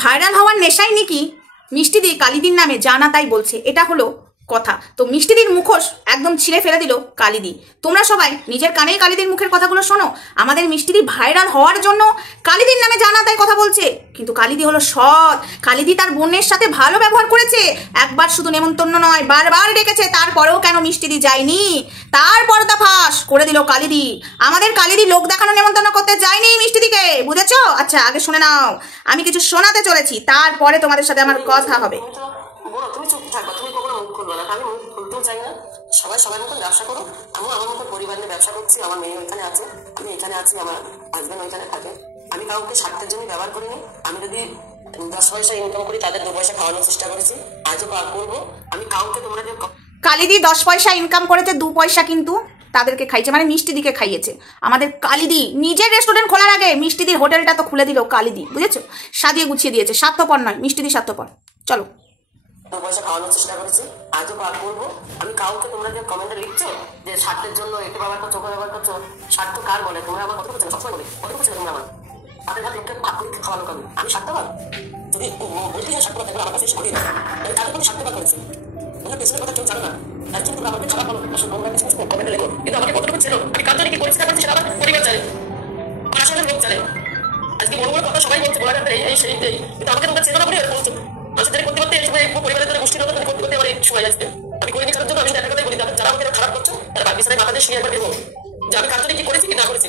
Viral হওয়ার নেশাই নাকি মিষ্টিদি কালিদির নামে জানা তাই বলছে, এটা হলো কথা। তো মিষ্টিদির মুখোশ একদম ছিঁড়ে ফেলে দিল কালিদি। তোমরা সবাই নিজের কানেই কালিদির মুখের কথাগুলো শোনো। আমাদের মিষ্টিদি ভাইরাল হওয়ার জন্য কালিদির নামে জানা তাই কথা বলছে, কিন্তু কালিদি হলো সৎ। কালিদি তার বোনের সাথে ভালো ব্যবহার করেছে, একবার শুধু নেমন্তন্ন নয় বারবার ডেকেছে, তারপরেও কেন মিষ্টিদি যায়নি তার পর্দাফাঁস করে দিল কালিদি। আমাদের কালিদি লোক দেখানো নেমন্তন্ন করতে যায়নি মিষ্টিদিকে, বুঝেছো? আচ্ছা আগে শুনে নাও, আমি কিছু শোনাতে চলেছি, তারপরে তোমাদের সাথে আমার কথা হবে। তুমি চুপ থাকো, তুমি কখনো মুখ খুলবে না। আমি মুখ খুলতেও চাই না। সবাই সবার মতো ব্যবসা করো, আমি আমার মতো পরিবার নিয়ে ব্যবসা করছি। আমার মেয়ে ওইখানে আছে, আমি এখানে আছি, আমার হাজব্যান্ড ওইখানে থাকে। আমি কাউকে স্বার্থের জন্য ব্যবহার করিনি। আমি যদি 10 পয়সা ইনকাম করি তাদের 2 পয়সা খাওয়ানোর চেষ্টা করেছি, আজও করবো। আমি কাউকে তোমরা কালিদি 10 পয়সা ইনকাম করেছে, 2 পয়সা কিন্তু তাদেরকে খাইছে, মানে মিষ্টিদিকে খাইয়েছে। আমাদের কালিদি নিজের রেস্টুরেন্ট খোলার আগে মিষ্টিদির হোটেলটা তো খুলে দিল কালিদি, বুঝেছো? সাজিয়ে গুছিয়ে দিয়েছে, স্বার্থপর নয়, মিষ্টিদি স্বার্থপর। চলো, 2 পয়সা খাওয়ানোর চেষ্টা করেছি, আজও করবো। আমি কাউকে তোমরা যে কমেন্টে লিখছো যে স্বার্থের জন্য একে ব্যবহার করছো ওকে ব্যবহার করছো, স্বার্থ কার বলে? তোমরা আমার কত করছো? সবসময় বলে কত করছো তোমরা আমার হাতের হাতে লোককে ভাগ করে খাওয়ানো কারণ আমি স্বার্থবান? যদি বলতে স্বার্থবান থাকলে আমার কাছে এসে করিয়ে আমি তাদের কোনো স্বার্থবান করেছি। তোমরা পেছনের কথা কেউ জানো না, তার জন্য তোমরা আমাকে খারাপ কমেন্টে লেখো, কিন্তু আমাকে কতটুকু ছিল, আমি কার জন্য কি করেছি না করেছি সেটা আমার পরিবার জানে, আমার আশেপাশের লোক জানে। আজকে বড় বড় কথা সবাই বলছে, বলা যাবে এই সেই, কিন্তু আমাকে তোমরা চেনো না বলে বলছো। করতে করতে এই সময় পরিবারের জন্য গোষ্ঠীর করতে করতে আমার একটু সময় আসবে। আমি করিনি কারোর জন্য, আমি একটা কথাই বলি, যারা আমাকে খারাপ করছো তারা বিছানায় মাথা দিয়ে শুয়ে একবার দেখবো যে আমি কার জন্য কি করেছি কি না করেছি।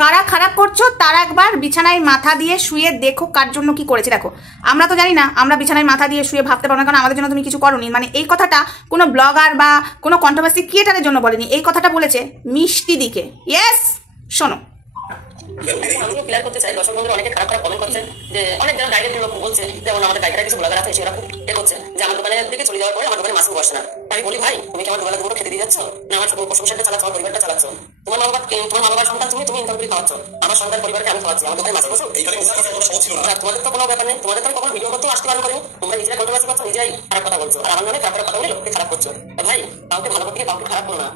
কারা খারাপ করছো তারা একবার বিছানায় মাথা দিয়ে শুয়ে দেখো কার জন্য কি করেছে। দেখো আমরা তো জানি না, আমরা বিছানায় মাথা দিয়ে শুয়ে ভাবতে পারবো না, কারণ আমাদের জন্য তুমি কিছু করোনি। মানে এই কথাটা কোনো ব্লগার বা কোনো কন্ট্রোভার্সি ক্রিয়েটারের জন্য বলেনি, এই কথাটা বলেছে মিষ্টিদিকে। ইয়েস, শোনো। আমি ক্লিয়ার করতে চাই, দর্শক বন্ধুরা অনেকে খারাপ খারাপ কমেন্ট করছেন, যে অনেক যারা ডাইরেক্ট লোক বলছে, যেমন আমাদের গাইডারা কিছু ব্লগার আছে সেরা খুব এ করছে যে আমার দোকানের দিকে চলে যাওয়ার পরে আমার দোকানে মাসুল বসে না। আমি বলি ভাই তুমি কি আমার দোকানে দুটো খেতে দিয়ে যাচ্ছ না আমার সংসারটা চালাচ্ছ, আমার পরিবারটা চালাচ্ছ? তোমার মা বাবার সন্তান তুমি ইনকাম করে খাওয়াচ্ছ, আমার সন্তান পরিবারকে আমি খাওয়াচ্ছি, আমার দোকানে মাসুল বসো। তোমাদের তো কোনো ব্যাপার নেই, তোমাদের তো কখনো ভিডিও করতেও আসতে পারো করি, তোমরা নিজেরা কন্ট্রোভার্সি করছো, নিজেরাই খারাপ কথা বলছো, আর আমার মনে খারাপ কথা বলে লোককে খারাপ করছো। ভাই কাউকে ভালো করতে কাউকে খারাপ করো না,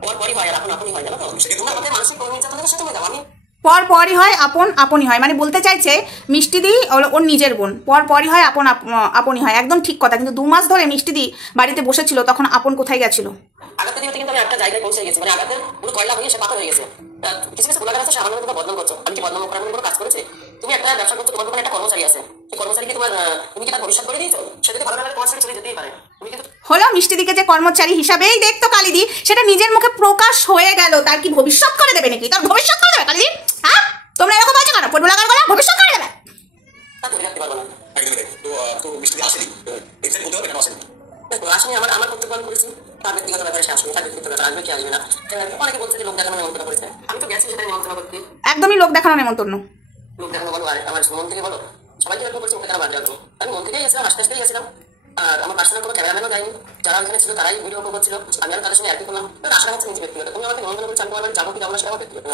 তোমার পরই হয় আর এখন আপনি হয়, জানো তো? তোমরা আমাদের মানসিক নির্যাতনের সাথে যাও। আমি পরই হয় আপনই হয়, মানে বলতে চাইছে মিষ্টিদি ওর নিজের বোন, পরই হয় আপনই হয়, একদম ঠিক কথা। কিন্তু 2 মাস ধরে মিষ্টিদি বাড়িতে বসেছিল, তখন আপন কোথায় গেছিল? আগাতে দিতে কিন্তু আমি একটা জায়গায় পৌঁছে গেছি, মানে আগাতে পুরো কয়লা হয়ে সে পাথর হয়ে গেছে। কিছু কিছু ব্লগার আছে সামান্য তোমরা বদনাম করছো, আমি কি বদনাম করার কোনো কাজ করেছি? তুমি একটা ব্যবসা করছো, তোমার দোকানে একটা কর্মচারী আছে, সেই কর্মচারীকে তুমি কি তার ভবিষ্যৎ করে দিয়েছো? সে যদি ভালো লাগে তোমার সাথে চলে যেতেই পারে। তুমি কিন্তু হলো মিষ্টিদিকে যে কর্মচারী হিসাবেই দেখতো কালিদি, সেটা নিজের মুখে প্রকাশ হয়ে গেল। তার কি ভবিষ্যৎ করে দেবে নাকি? তার ভবিষ্যৎ করে দেবে কালিদি? হ্যাঁ, তোমরা এরকম বলছো কেন? ব্লগার গলা ভবিষ্যৎ করে দেবে? তা ধরে রাখতে পারবো না। তো মিষ্টি আসেনি, এক্সাক্ট বলতে হবে কেন আসেনি? আসেনি, আমার কর্তব্য আমি করেছি, তার ব্যক্তিগত ব্যাপারে সে আসবে, তার ব্যক্তিগত ব্যাপারে আসবে কি আসবে না। অনেকে বলছে যে লোক দেখানো নিমন্ত্রণ করেছে, আমি তো গেছি সেটা নিমন্ত্রণ করতে। একদমই লোক দেখানো নেমন্তন্ন। লোক দেখানো বলো আর আমার মন থেকে বলো, সবাইকে এরকম করছে, ওকে কেন বাদ যাবো? আমি মন থেকেই গেছিলাম, আস্তে আস্তেই গেছিলাম, আর আমার পার্সোনাল কোনো ক্যামেরাম্যানও যায়নি, যারা ওখানে ছিল তারাই ভিডিও করছিল, আমি আর তাদের সঙ্গে একই করলাম। আশা হচ্ছে নিজে ব্যক্তিগত, তুমি আমাকে নিমন্ত্রণ করছো, আমি তোমার যাবো কি যাবো না সেটা আমার ব্যক্তিগত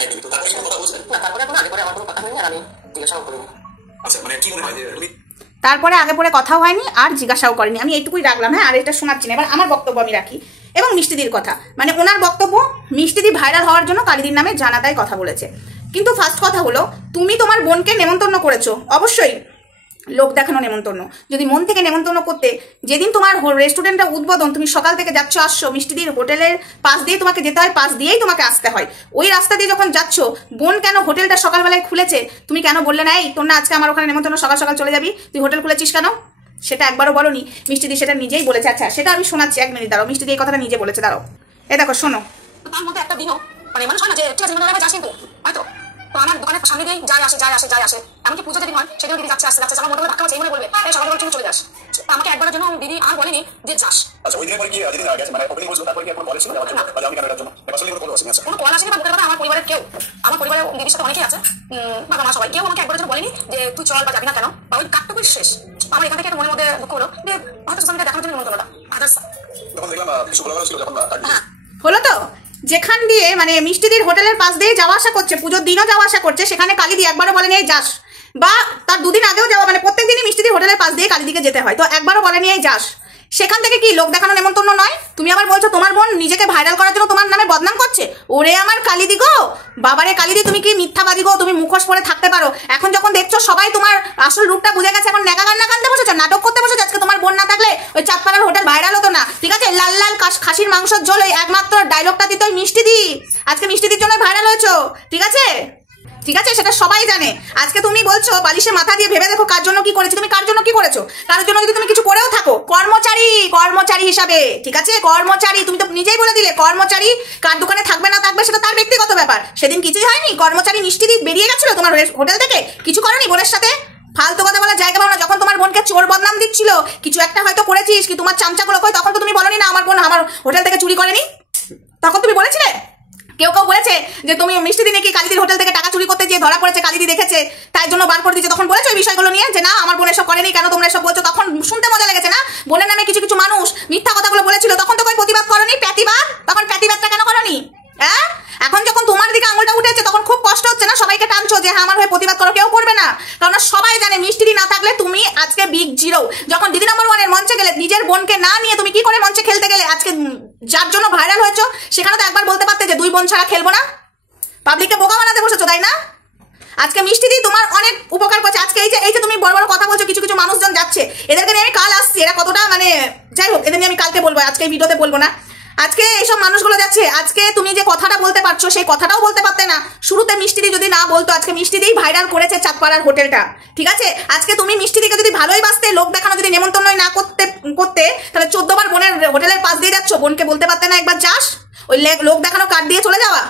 না। তারপরে এখন আগে পরে আমার কোনো কথা হয়নি, আর আমি জিজ্ঞাসাও করিনি। তারপরে আগে পরে কথাও হয়নি আর জিজ্ঞাসাও করেনি, আমি এইটুকুই রাখলাম। হ্যাঁ, আর এটা শোনাচ্ছি না, এবার আমার বক্তব্য আমি রাখি। এবং মিষ্টিদির কথা, মানে ওনার বক্তব্য, মিষ্টিদি ভাইরাল হওয়ার জন্য কালিদির নামে জানাতাই কথা বলেছে। কিন্তু ফার্স্ট কথা হলো, তুমি তোমার বোনকে নেমন্তন্ন করেছো, অবশ্যই লোক দেখানো নেমন্তন্ন। যদি মন থেকে নেমন্তন্ন করতে, যেদিন তোমার রেস্টুরেন্টটা উদ্বোধন, তুমি সকাল থেকে যাচ্ছ আসছো, মিষ্টিদির হোটেলের পাশ দিয়ে তোমাকে যেতে হয়, পাশ দিয়েই তোমাকে আসতে হয়। ওই রাস্তা দিয়ে যখন যাচ্ছ, বোন কেন হোটেলটা সকালবেলায় খুলেছে, তুমি কেন বললে না এই তোর না আজকে আমার ওখানে নেমন্তন্ন, সকাল সকাল চলে যাবি, তুই হোটেল খুলেছিস কেন? সেটা একবারও বলনি। মিষ্টিদি সেটা নিজেই বলেছে। আচ্ছা, সেটা আমি শোনাচ্ছি, 1 মিনিট দাঁড়াও। মিষ্টিদি এই কথাটা নিজে বলেছে, দাঁড়াও, এই দেখো শোনো। তার মধ্যে একটা দিনও মানে মানুষ হয় না যে ঠিক আছে যাস, কিন্তু হয়তো তো আমার দোকানের সামনে দিয়ে যায় আসে এমনকি পুজো যেদিন হয় সেদিন দিদি যাচ্ছে আসছে আমার মোটামুটি ধাক্কা এই মনে বলবে এই সকালবেলা তুমি চলে যাস। আমাকে একবারের জন্য দিদি আর বলেনি যে যাস। আচ্ছা, ওই দিনের পরে কি যেদিন আগে মানে ওপেনিং হয়েছিল তারপরে কি এখন বলেছিল যে আমি কেন এর জন্য আসলে কোনো কল আসেনি? আচ্ছা, কোনো কল আসেনি বা মুখের কথা আমার পরিবারের কেউ, আমার পরিবারের দিদির সাথে অনেকেই আছে, বাবা মা সবাই, কেউ আমাকে একবারের জন্য বলেনি যে তুই চল বা যাবি না কেন, বা ওই কাটটুকুই শেষ। আমার এখান থেকে একটা মনের মধ্যে দুঃখ হলো যে হয়তো সোশ্যাল মিডিয়া দেখানোর জন্য নিমন্ত্রণটা আদার্স তখন দেখলাম কিছু ব্লগার ছিল যখন হলো তো, যেখান দিয়ে মানে মিষ্টিদির হোটেলের পাশ দিয়ে যাওয়া আসা করছে, পুজোর দিনও যাওয়া আসা করছে, সেখানে কালিদি একবারও বলেনি এই যাস, বা তার 2 দিন আগেও যাওয়া, মানে প্রত্যেক দিনই মিষ্টিদির হোটেলের পাশ দিয়ে কালিদিকে যেতে হয়, তো একবারও বলেনি এই যাস। সেখান থেকে কি লোক দেখানো নেমন্তন্ন নয়? তুমি আবার বলছো তোমার বোন নিজেকে ভাইরাল করার জন্য তোমার নামে বদনাম করছে। ওরে আমার কালিদি গো, বাবারে কালিদি, তুমি কি মিথ্যাবাদী গো? তুমি মুখোশ পরে থাকতে পারো, এখন যখন দেখছো সবাই তোমার আসল রূপটা বুঝে গেছে, এখন নেকা কান্না কানতে বসেছো, নাটক করতে বসেছো। আজকে তোমার বোন না থাকলে ওই চাঁদপাড়ার হোটেল ভাইরাল হতো না, ঠিক আছে? লাল লাল খাসির মাংসের ঝোল, ওই একমাত্র ডায়লগটা দিত ওই মিষ্টি দি। আজকে মিষ্টি দির জন্য ভাইরাল হয়েছো, ঠিক আছে? ঠিক আছে, সেটা সবাই জানে। আজকে তুমি বলছো বালিশে মাথা দিয়ে ভেবে দেখো কার জন্য কি করেছো। তুমি কার জন্য কি করেছো? কারোর জন্য যদি তুমি কিছু করেও থাকো, কর্মচারী হিসাবে, ঠিক আছে? কর্মচারী, তুমি তো নিজেই বলে দিলে কর্মচারী কার দোকানে থাকবে না থাকবে সেটা তার ব্যক্তিগত ব্যাপার। সেদিন কিছুই হয়নি, কর্মচারী মিষ্টি দিয়ে বেরিয়ে গেছিল তোমার হোটেল থেকে, কিছু করোনি বোনের সাথে। ফালতু কথা বলার জায়গা পাও না। যখন তোমার বোনকে চোর বদনাম দিচ্ছিল, কিছু একটা হয়তো করেছিস কি তোমার চামচাগুলো কই, তখন তো তুমি বলনি না আমার বোন আমার হোটেল থেকে চুরি করেনি, তখন তুমি বলেছিলে। কেউ কেউ বলেছে যে তুমি মিষ্টি দি নাকি কালিদির হোটেল থেকে টাকা চুরি করতে গিয়ে ধরা পড়েছে, কালিদি দেখেছে তাই জন্য বার করে দিয়েছে, তখন বলেছো এই বিষয়গুলো নিয়ে যে না আমার বোন এসব করেনি, কেন তোমরা এসব বলছো? তখন শুনতে মজা লেগেছে না? বোনের নামে কিছু কিছু মানুষ মিথ্যা কথাগুলো বলেছিল, তখন তো কই প্রতিবাদ করনি, প্যাতিবাদ, তখন প্যাতিবাদটা কেন করনি? হ্যাঁ, এখন যখন তোমার দিকে আঙুলটা উঠেছে তখন খুব কষ্ট হচ্ছে না? সবাইকে টানছো যে হ্যাঁ আমার হয়ে প্রতিবাদ করো, কেউ করবে না, কারণ সবাই জানে মিষ্টি দি না থাকলে তুমি আজকে বিগ জিরো। যখন দিদি নম্বর ওয়ানের মঞ্চে গেলে, নিজের বোনকে না নিয়ে তুমি কি করে মঞ্চে খেলতে গেলে? আজকে যার জন্য ভাইরাল হয়েছো সেখানে তো একবার বলতে পারতে যে দুই বোন ছাড়া খেলবো না। পাবলিককে বোকা বানাতে বসেছো, তাই না? আজকে মিষ্টি দি তোমার অনেক উপকার করছে। আজকে এই যে তুমি বড় বড় কথা বলছো, কিছু কিছু মানুষজন যাচ্ছে, এদেরকে নিয়ে আমি কাল আসছি, এরা কতটা মানে যাই হোক, এদের নিয়ে আমি কালকে বলবো, আজকে এই ভিডিওতে বলবো না। আজকে এইসব মানুষগুলো যাচ্ছে, আজকে তুমি যে কথাটা বলতে পারছো সেই কথাটাও বলতে পারতে না। শুরুতে মিষ্টি দি যদি না বলতো, আজকে মিষ্টি দিই ভাইরাল করেছে চাঁদপাড়ার হোটেলটা, ঠিক আছে? আজকে তুমি মিষ্টি দিকে যদি ভালোই বাসতে, লোক দেখানো যদি নেমন্তন্ন না করতে তাহলে 14 বার বোনের হোটেলের পাশ দিয়ে যাচ্ছ, বোনকে বলতে পারতে না একবার যাস? ওই লোক দেখানো কার্ড দিয়ে চলে যাওয়া,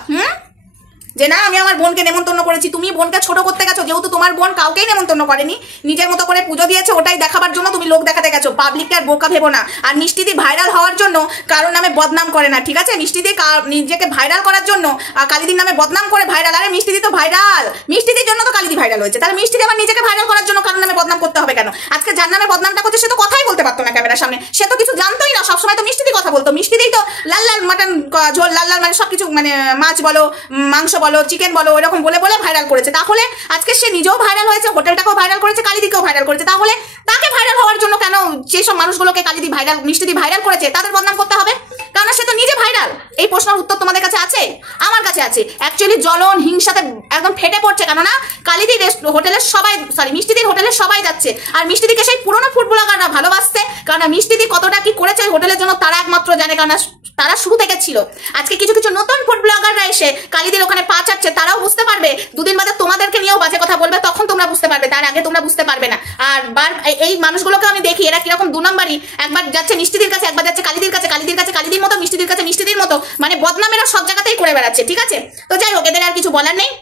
যে না আমি আমার বোনকে নেমন্তন্ন করেছি। তুমি বোনকে ছোট করতে গেছো, যেহেতু তোমার বোন কাউকেই নেমন্তন্ন করেনি, নিজের মতো করে পুজো দিয়েছে, ওটাই দেখাবার জন্য তুমি লোক দেখাতে গেছো। পাবলিককে আর বোকা ভেবো না। আর মিষ্টি দি ভাইরাল হওয়ার জন্য কারোর নামে বদনাম করে না, ঠিক আছে? মিষ্টি দি নিজেকে ভাইরাল করার জন্য কালিদির নামে বদনাম করে ভাইরাল। আরে মিষ্টি দি তো ভাইরাল, মিষ্টি দির জন্য তো কালিদি ভাইরাল হয়েছে, তাহলে মিষ্টি দি আবার নিজেকে ভাইরাল করার জন্য কারোর নামে বদনাম করতে হবে কেন? আজকে যার নামে বদনামটা করছে সে তো কথাই বলতে পারতো না ক্যামেরার সামনে, সে তো কিছু জানতোই না। সবসময় তো মিষ্টি দি কথা বলতো, মিষ্টি দিই তো লাল লাল মাটন ঝোল, লাল লাল মানে সবকিছু, মানে মাছ বলো, মাংস বলো, চিকেন বলো, এরকম বলে বলে ভাইরাল করেছে। তাহলে আজকে সে নিজেও ভাইরাল হয়েছে, হোটেলটাকেও ভাইরাল করেছে, কালিদিকেও ভাইরাল করেছে, তাহলে তাকে ভাইরাল হওয়ার জন্য কেন যেসব মানুষগুলোকে কালিদি ভাইরাল, মিষ্টি দি ভাইরাল করেছে তাদের বদনাম করতে হবে? কারণ সে তো নিজে ভাইরাল। এই প্রশ্নের উত্তর তোমাদের কাছে আছে, আমার কাছে আছে। অ্যাকচুয়ালি জ্বলন হিংসাতে একদম ফেটে পড়ছে, কেননা কালিদি হোটেলের সবাই, মিষ্টি দির হোটেলের সবাই যাচ্ছে, আর মিষ্টি দিকে সেই পুরোনো ফুড ব্লগাররা ভালোবাসছে, কারণ মিষ্টি দি কতটা কি করেছে হোটেলের জন্য তারা একমাত্র জানে, কারণ তারা শুরু থেকে ছিল। আজকে কিছু কিছু নতুন ফুড ব্লগাররা এসে কালিদির ওখানে পা চাচ্ছে, তারাও বুঝতে পারবে, দুদিন বাদে তোমাদেরকে নিয়েও বাজে কথা বলবে, তখন তোমরা বুঝতে পারবে, তার আগে তোমরা বুঝতে পারবে না। আর এই মানুষগুলোকে আমি দেখি এরা কিরকম দু নম্বরই, একবার যাচ্ছে মিষ্টিদির কাছে, একবার যাচ্ছে কালিদির কাছে, কালিদির কাছে কালিদির মতো, মিষ্টিদির কাছে মিষ্টিদির মতো, মানে বদনামেরা সব জায়গাতেই করে বেড়াচ্ছে, ঠিক আছে? তো যাই হোক, এদের আর কিছু বলার নেই।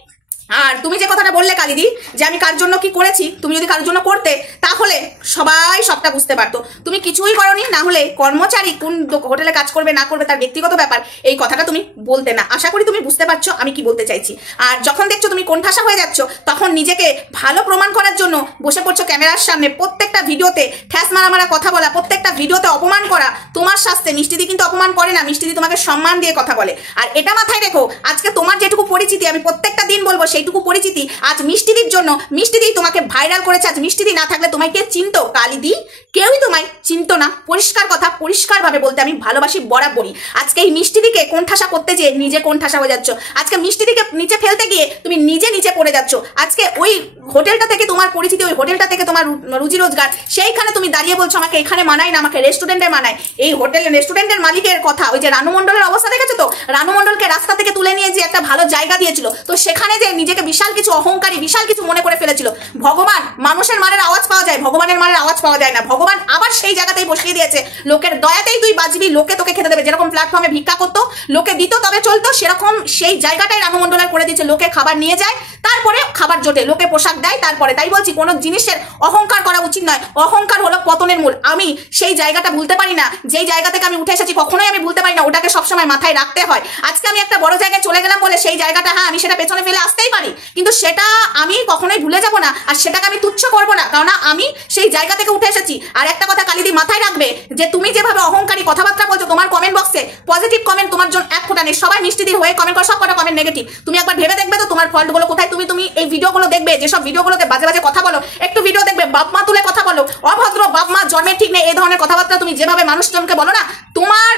আর তুমি যে কথাটা বললে কালিদি যে আমি কার জন্য কি করেছি, তুমি যদি কার জন্য করতে তাহলে সবাই সবটা বুঝতে পারতো। তুমি কিছুই করনি, না হলে কর্মচারী কোন হোটেলে কাজ করবে না করবে তার ব্যক্তিগত ব্যাপার, এই কথাটা তুমি বলতে না। আশা করি তুমি বুঝতে পারছো আমি কি বলতে চাইছি। আর যখন দেখছো তুমি কোণঠাসা হয়ে যাচ্ছ, তখন নিজেকে ভালো প্রমাণ করার জন্য বসে পড়ছো ক্যামেরার সামনে, প্রত্যেকটা ভিডিওতে ঠ্যাস মারা কথা বলা, প্রত্যেকটা ভিডিওতে অপমান করা। তোমার শাস্তে মিষ্টিদি কিন্তু অপমান করে না, মিষ্টিদি তোমাকে সম্মান দিয়ে কথা বলে। আর এটা মাথায় রেখো, আজকে তোমার যেটুকু পরিচিতি, আমি প্রত্যেকটা দিন বলবো সেইটুকু পরিচিতি আজ মিষ্টিদির জন্য, মিষ্টিদি তোমাকে ভাইরাল করেছে। আজ মিষ্টিদি না থাকলে তোমায় কে চিনতো? কালিদি কেউই তোমায় চিনতো না। পরিষ্কার কথা, পরিষ্কারভাবে বলতে আমি ভালোবাসি বরাবরই। আজকে এই মিষ্টিদিকে কোণঠাসা করতে যেয়ে নিজে কোণঠাসা হয়ে যাচ্ছ। আজকে মিষ্টিদিকে নিচে ফেলতে গিয়ে তুমি নিজে নিচে পড়ে যাচ্ছ। আজকে ওই হোটেলটা থেকে তোমার পরিচিতি, ওই হোটেলটা থেকে তোমার রুজি রোজগার, সেইখানে তুমি দাঁড়িয়ে বলছো আমাকে এখানে মানায় না, আমাকে রেস্টুরেন্টে মানায়। এই হোটেল রেস্টুরেন্টের মালিকের কথা, ওই যে রানু মণ্ডলের অবস্থা দেখেছো তো? রানু মণ্ডলকে রাস্তা থেকে তুলে নিয়ে যে একটা ভালো জায়গা দিয়েছিল, তো সেখানে যে নিজেকে বিশাল কিছু অহংকারী, বিশাল কিছু মনে করে ফেলেছিল। ভগবান, মানুষের মানের আওয়াজ পাওয়া যায়, ভগবানের মানের আওয়াজ পাওয়া যায় না। ভগবান আবার সেই জায়গাতেই বসিয়ে দিয়েছে, লোকের দয়াতেই তুই বাঁচবি, লোকে তোকে খেতে দেবে। যেরকম প্ল্যাটফর্মে ভিক্ষা করতো, লোকে দিত তবে চলতো, সেরকম সেই জায়গাটাই রানু মণ্ডলের করে দিয়েছে। লোকে খাবার নিয়ে যায়, তারপরে খাবার জোটে, লোকে পোশাক দেয়, তারপরে। তাই বলছি কোনো জিনিসের অহংকার করা উচিত নয়। অহংকার হলো পতনের মূল। আমি সেই জায়গাটা ভুলতে পারি না, যেই জায়গা থেকে আমি উঠে এসেছি কখনোই আমি ভুলতে পারি না, ওটাকে সবসময় মাথায় রাখতে হয়। আজকে আমি একটা বড় জায়গায় চলে গেলাম বলে সেই জায়গাটা, হ্যাঁ আমি সেটা পেছনে ফেলে আসতেই পারি, কিন্তু সেটা আমি কখনোই ভুলে যাব না, আর সেটাকে আমি তুচ্ছ করবো না, কারণ আমি সেই জায়গা থেকে উঠে এসেছি। আর একটা কথা কালিদি মাথায় রাখবে, যে তুমি যেভাবে অহংকারী কথাবার্তা বলছো, তোমার কমেন্ট বক্সে পজিটিভ কমেন্ট তোমার জন্য এক ফোঁটা নেই। সবাই মিষ্টিদির হয়ে কমেন্ট করে, সব কটা কমেন্ট নেগেটিভ। তুমি একবার ভেবে দেখবে তো তোমার ফল্টগুলো কোথায়। তুমি এই ভিডিওগুলো দেখবে, যেসব ভিডিওগুলোতে বাজে বাজে কথা বলো, একটু ভিডিও দেখবে, বাপ মা তুলে কথা বলো, অভদ্র বাপ মা জন্মের ঠিক নেই এই ধরনের কথাবার্তা তুমি যেভাবে মানুষজনকে বলো না, তোমার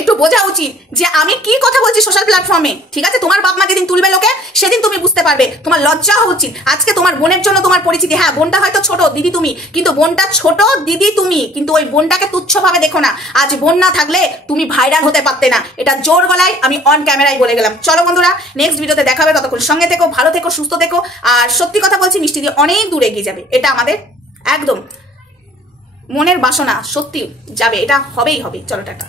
একটু বোঝা উচিত যে আমি কি কথা বলছি সোশ্যাল প্ল্যাটফর্মে, ঠিক আছে? তোমার বাপ মা যেদিন তুলবে লোকে সেদিন তুমি বুঝতে পারবে, তোমার লজ্জা হওয়া উচিত। আজকে তোমার বোনের জন্য তোমার পরিচিতি, হ্যাঁ বোনটা হয়তো ছোট দিদি তুমি, কিন্তু বোনটা ছোট দিদি তুমি, কিন্তু ওই বোনটাকে তুচ্ছভাবে দেখো না। আজ বোন না থাকলে তুমি ভাইরাল হতে পারতে না, এটা জোর গলায় আমি অন ক্যামেরায় বলে গেলাম। চলো বন্ধুরা, নেক্সট ভিডিওতে দেখা হবে, ততক্ষণ সঙ্গে থেকো, ভালো থেকো, সুস্থ থেকো। আর সত্যি কথা বলছি, মিষ্টি দিয়ে অনেক দূর এগিয়ে যাবে, এটা আমাদের একদম মনের বাসনা, সত্যি যাবে, এটা হবেই হবে। চলো টাটা।